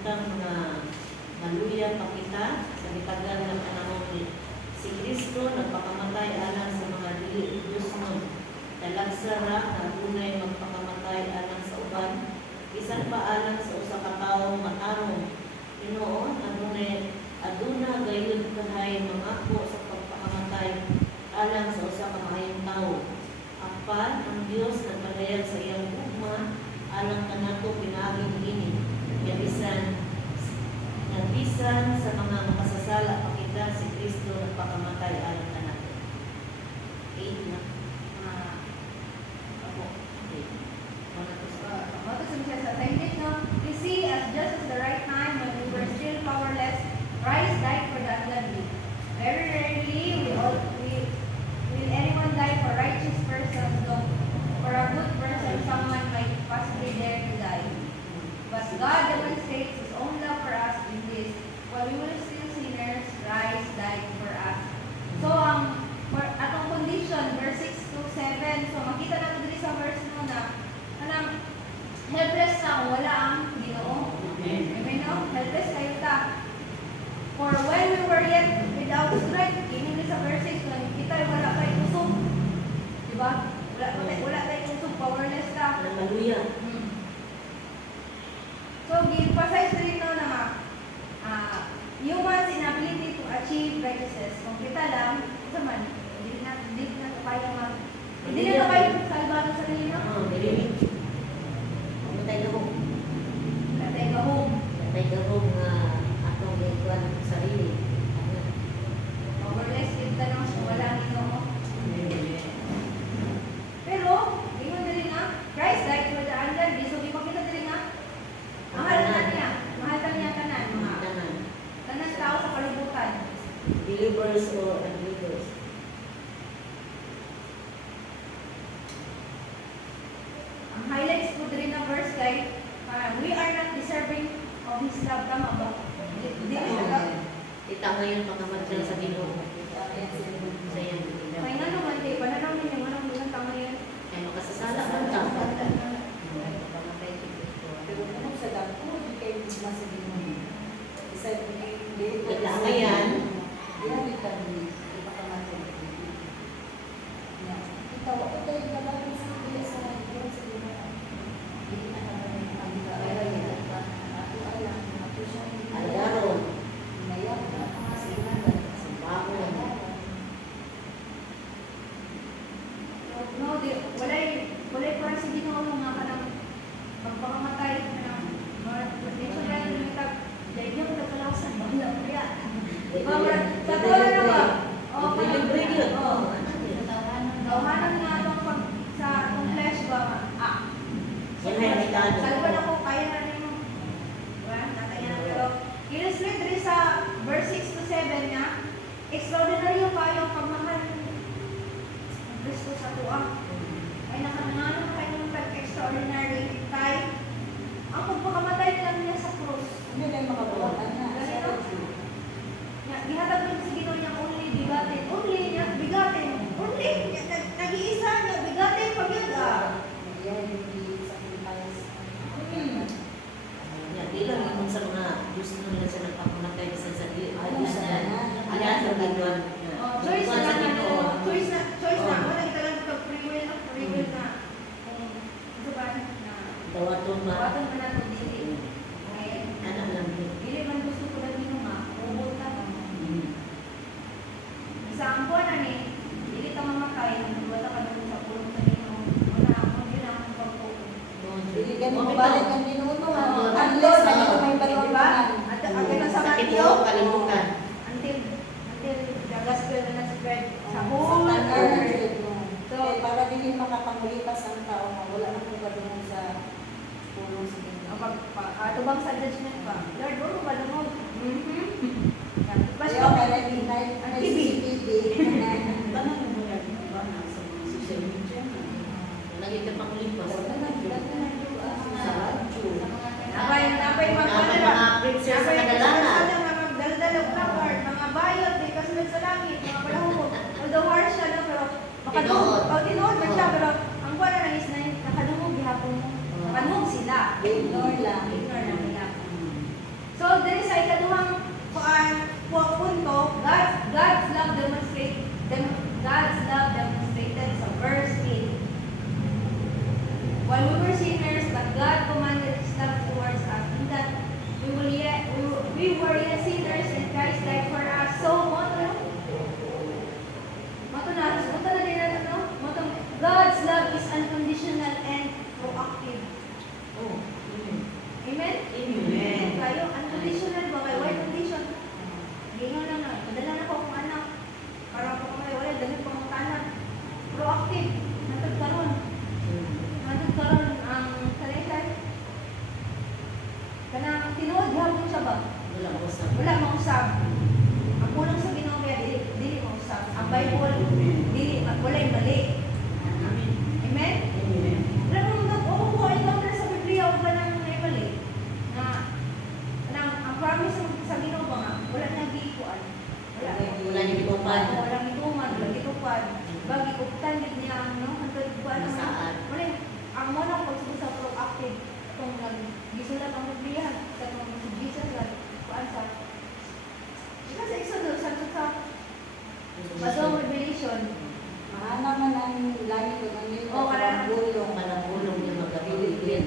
samtang na naluya pa kita sa gitagal ng panahon ni si Kristo nagpakamatay alang sa mga dili Diyos mo. Talagsa ra na dunay magpakamatay alang sa uban, bisan pa alang sa usa ka tawo matarong. Tinuod aduna gayud kahay mangako sa pagpakamatay alang sa usa ka maayong tawo. Apan ang Dios nagpadayag sa iyang ugma alang kanato pinaaging ini. Nabisan sa mga makasasala pa kita si Kristo nagpakamatay alang kanato. 8 na. You see, as just at the right time when we were still powerless, Christ died for the ungodly. Very rarely will anyone die for righteous persons, though for a good person someone might possibly dare to die. But God demonstrates His own love for us in this: while we were still sinners, Christ died for us. So, atong condition, verse 6 to 7, so makita natin dito sa verse mo na helpless na kung wala ang Ginoo. Amen, no? Helpless kayo ta. For when we were yet without strength, yun sa verse 6, kita wala kayo usog. Diba? Wala kayo usog, powerless ka. Hallelujah. So, emphasize rin no na human's inability to achieve righteousness. Kung kita lang, ito man, hindi na kayo salbado sa sarili, no? Patay gahong. Katay gahong. Patay gahong atong ituan ng sarili. Powerless, kita nang wala ang Ginoo. Pero, ingon din nga, Christ died for the ungodly. So, ipakita din nga, mahal na niya kanan, mga kanan tao sa kalibutan. Believers or unbelievers. Ang highlights po din ng verse kay, we are not deserving of His love. Tama ba? Hindi siya. Kita ngayon pagkamatay sa Ginoo. Sa yan. May nga naman kayo, pananaw ninyo, anong bilang tama yan? Ay makasasala man ta. Pero kung sa dako, hindi kayo masabi mo. Isa, Kita ngayon. Yan, ipakamatay. Kita, wala tayo kalabang sa mga sa Aldaron. Sampakon. No, walay para sa Ginoo mga kanang pagpakamatay kanang protection ra ni tag dahil yung katalasan bahala kaya. Sa tuwa na ba? Oh, Libre yun. Gawanan nga atong pag sa atong flesh ba? Salban ako, kaya na rin mo. Diba? Nataya na. Pero, illustrate rin sa verse 6 to 7 niya, extraordinary yung kayo pagmahal ng Kristo sa tuwa. Ay nakanangano na kayo ng extraordinary kay ang pagpakamatay lang niya sa cross. Hindi na yung makabuwatan na. Gihatag mo sa Ginoo niya only bigatin. Only niya bigatin. Only. Nag-iisa niya bigatin pag yun. Yan, hindi sacrifice. Di lang yung sa mga gusto nila sa nagpakamatay sa sarili. Ayos na. Ayan sa Ginoo. Choice na lang. Choice na. Wala kita lang ito. Free will na. Kung ito ba na Dawaton ba? tawagan mo na ito dili. Okay. Anak lang yun. Dili man gusto ko lang yun nga. Ubod ka ka. Isang buwan na ni, dili ka mamatay. Wala ka naman sa pulong sa Ginoo. Wala ako. Yun ang pagpupulong. Hindi ka mabalik ang dinuno. Unless na ito may balongan. At sa Sakit Matthew, mo, kalimutan. until the gospel na spread sa Sa whole earth. earth. So, para din makapangulipas ang tao na wala na kong gadungan sa pulong sa Ginoo. Tubang sa judgment pa. Lord, wala mo ba lumog? Basta may nag-inay CCTV. Baka mo ba sa mga social media na lagi ka pang lipas. Sa radyo. Napay mga princess sa kadalanan. mga magdaldalog na card, mga bayot, di kasunod sa langit, mga palahubog. Although harsh siya, no, pero makadungog. Tinuod man siya, pero ang kuha na lang is na nakadungog gihapon mo. Nakadungog sila. Ignore lang. Ignore lang nila. while we were sinners, but God commanded His love towards us, in that we were yet sinners, and Christ died for us. So, God's love is unconditional and proactive. Oh, amen. Amen? Amen. Kayo, unconditional ba? Kayo, why condition? Gingon lang na, padala na ko kung anak. Para po kung wala, dami pangutanan. Proactive. Natod karon. Natod karon ang kalisay. Kanang tinuod gihapon siya ba? Wala ko sa. Wala mausap. Ang kulang sa Ginoo kaya dili mausap. Ang Bible dili walay mali. Amen. Amen? Amen. Alam mo, ako encounter sa Biblia o ba nang may mali? Na, ang promise sa Ginoo ba nga, wala nang gikuan. Wala. Wala niyo itupan. Wala nang gituman, wala gitupan. Bagi kuptan din niya ang no, hantod kuan ang Saan? wala. Ang mo na ko sa proactive kung nagisulat ang Biblia sa mga si Jesus nga kuan sa kasi Exodus sa Badong Revelation. Mahana man ang langit o ang yun. Oo, parang bulong. Malabulong niya magabilit.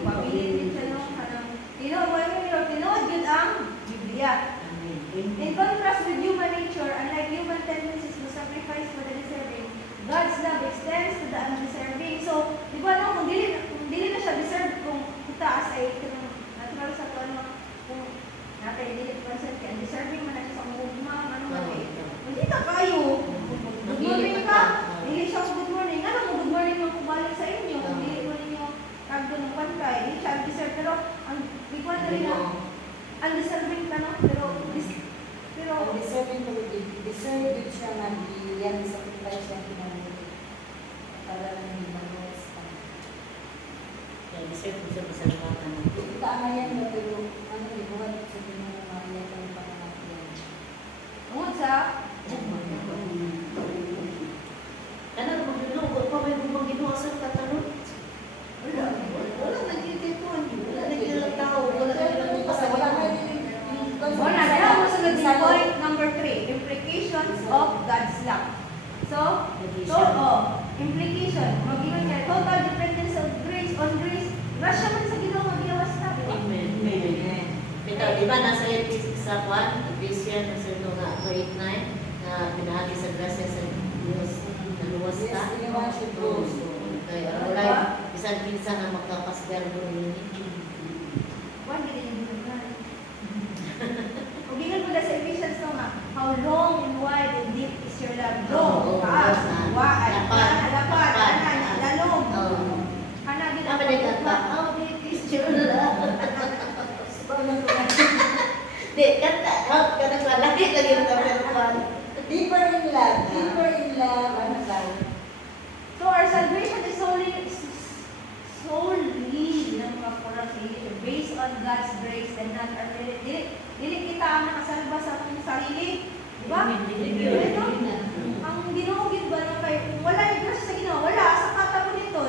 Pabilin din siya no, kanang tinuod yun ang Biblia. Amen. In contrast with human nature, unlike human tendencies to sacrifice for the deserving, God's love extends to the undeserving. So, di ba no, kung dili na siya deserve, kung kita as ay natural sa to, ano, kung natin dili person kaya undeserving man na siya sa umugma, ano man eh. Hindi ka kayo. Good morning ka. Dili siya good morning. Ano mo good morning mo kubalik sa inyo? Kung dili mo ninyo kagdo ng pantay, dili siya undeserved. Pero, ang ikuan na rin na, undeserving ka no? Pero, Ang deserving ko, deserve siya na yan sa kita siya pinamuli. Para lang hindi mag-rest. Kaya deserve ko sa pasalamatan. Kita nga yan ba, pero ano, ibuhan sa pinamuli mga yan ang pangalan. tungod sa, Kanang maglulugo pa may bumang Ginoo sa tatanong. Wala nagtitipon. Wala nagtilang tao. Wala nagtilang Wala pasalamat. Wala na mo sa point number 3, implications of God's love. So, implication, mag-iwan niya, total dependence of grace on grace. Grasya man sa Ginoo magilawas na, di ba? Amen. Amen. Pero di ba nasa sa kwan, Ephesians sa ito nga 2:8-9 na pinahagi sa grasya sa Diyos na luwas ka. Yes, ginawa siya Diyos. Kaya wala bisan pinsa nga makapasgar mo rin. Wala din yung ginagawa. Kung ginagawa mo na sa Ephesians no nga, how long and wide and deep is your love? Long, taas, wide, lapad, lalong. Hanagin Apa dia kata? How deep is your love? Dek kata, kadang lagi lagi yung perempuan. Deeper in love, ano tayo? So our salvation is solely ng mga pronunciation based on God's grace and not our merit. Dili kita ang nakasalba sa atong sarili. Diba? Ito, ang ginuugid ba na kayo, wala yung grace sa Ginoo, wala, sa kata mo nito.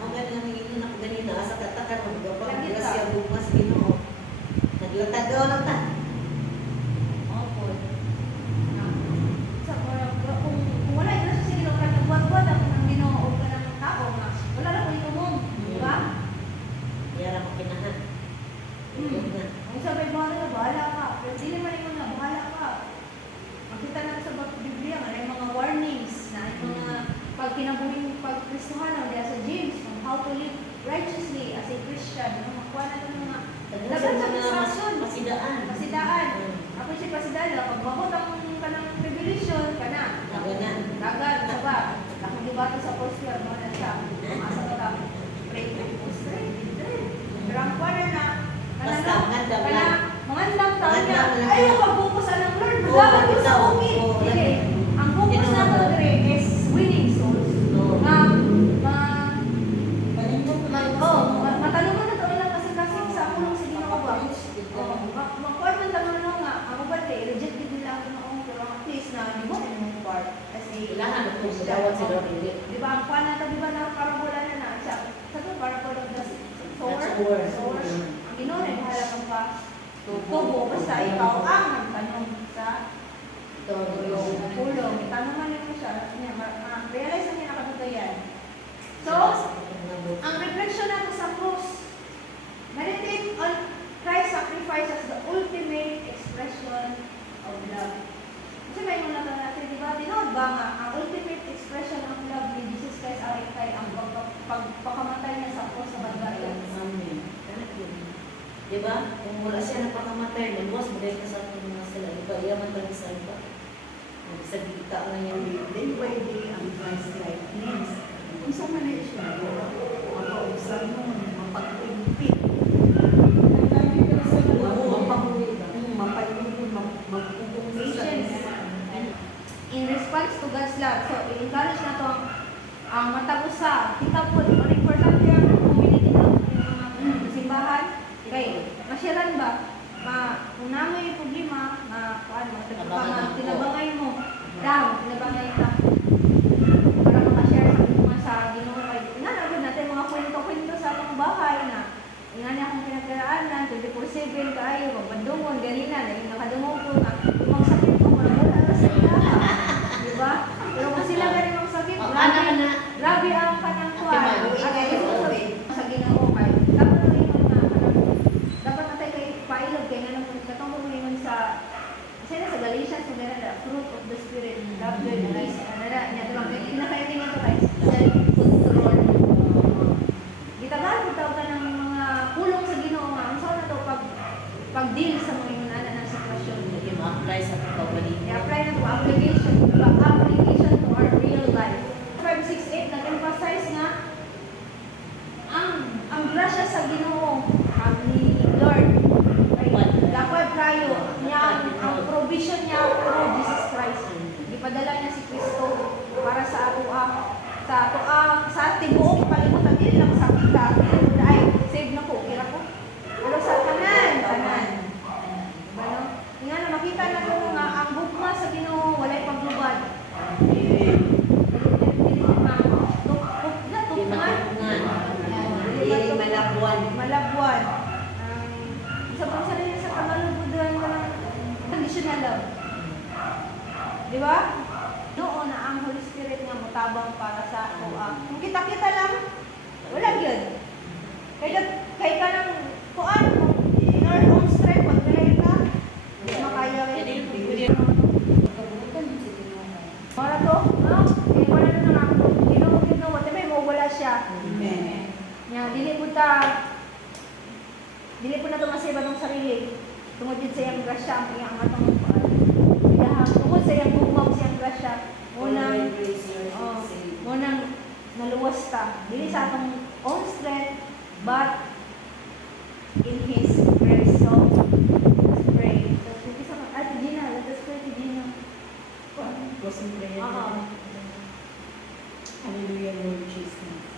Ang ganda ng ingin ako ganito, asa katakan mo, gapang Lagi ka. grasya bukas Ginoo. Naglatagaw lang ta. Opo. Kung wala yung grace sa Ginoo, kaya nagbuat-buat ako ng Ginoo o ka ng tao nga, wala na ko itumong. Diba? Yara mo kinahan. Ang sabi mo na, bahala ka. Pero di naman ikaw na, bahala ka. Makita natin sa Biblia, may mga warnings na yung mga pagkristuhan o sa James, on how to live righteously as a Christian. Makuha natin ng mga dapat sa instruction. Pasidaan. Ako siya pasidaan. Pag mabot ang kanang revelation, kana. Dagan, saba. Nakong debate sa posture, mo na siya. Asa ka ka. Pray. Pero ang kuha na, Basta, mangandam lang. mangandam taon niya. Mangandam lang. Ayaw mag-focus ng Lord. Dapat ko sa umit. Okay. Ang focus na ko is winning souls. Matalungan na taon lang kasi sa kulong sa Ginoo ba? Makuha man tanong nga, ako ba reject din nila ako noong pero at least na di mo yung part kasi Ilahan na kung sagawat sila pili. di ba ang kuha na di ba na parabola na siya sa to parabol of the Sower. sower ang Ginoo na bahala kang pa tubo basta ikaw ang nagtanong sa kulong itanong man niya siya niya realize na niya nakatuto yan so Di ba? Kung wala siya napakamatay, maluwas, bagay ka sa ating mga sila. Di ba? Iyaman tayo sa iba. Sa kita nga niya. Then pwede ang Christ likeness. Kung saan man na siya, makausap mo, mapag-impit. In response to God's love, so i-encourage na to ang matagusa. Kita po, ang importante ang community na yung mga simbahan. Kay, masyaran ba? Una mo yung problema, tinabangay mo. Tinabangay ka. Para makashare sa mga sa Ginoo kay inanagod natin mga kwento-kwento sa akong bahay na ingani akong pinagdaraanan 24/7 kaayo magbandungon ganina na yung nakadungog ko na yung sakit ko wala na sa ilaha. Di ba? Pero kung sila ganun ang sakit, grabe ang kanang kuwan. Sa Ginoo kay dapat mo yung dapat natay kay pailog kay nga nang katong mo yung sa sa Galatians so meron na fruit of the spirit, love, joy, peace, niya tulong kay pinaka-ending ito guys, self-control. Gitagaan tawag ka ng mga pulong sa Ginoo nga unsa na to pag-deal sa mga inunana ng sitwasyon. Hindi ma-apply sa pagkawali. I-apply na to application to our real life. 568 nag-emphasize nga ang grasya sa Ginoo ni Lord dapat kayo niya ang provision niya through Jesus Christ. Ipadala niya si Kristo para sa sa tibuok kalibutan din lang sa kita. Ay, save na ko, kira ko. Pero sa kanan. Diba no? Nga na makita na ko nga ang bugma sa Ginoo walay paglubad. Malabwan. Sa pagsarili sa kamalubudan ka ng conditional love. Di ba? Noon na ang Holy Spirit nga mutabang para sa ako. Kung kita-kita lang, wala yun. Kaya ka ng kuan, in our own strength, pag galay ka, hindi makaya kayo. Para to, no? Eh, wala na nga. Ginugit na, wala may mawala siya. Amen. Nga, dili po na tumasiba ng sarili. Tungod din sa iyang grasya, ang iyang matang tungod sa iyang bugmag sa iyang grasya. Unang naluwas ta. Dili sa atong own strength, but in His grace. So, let's pray. So, sige sa Ate Gina, let us pray to Gina. Closing prayer. Oo. Hallelujah, Lord Jesus.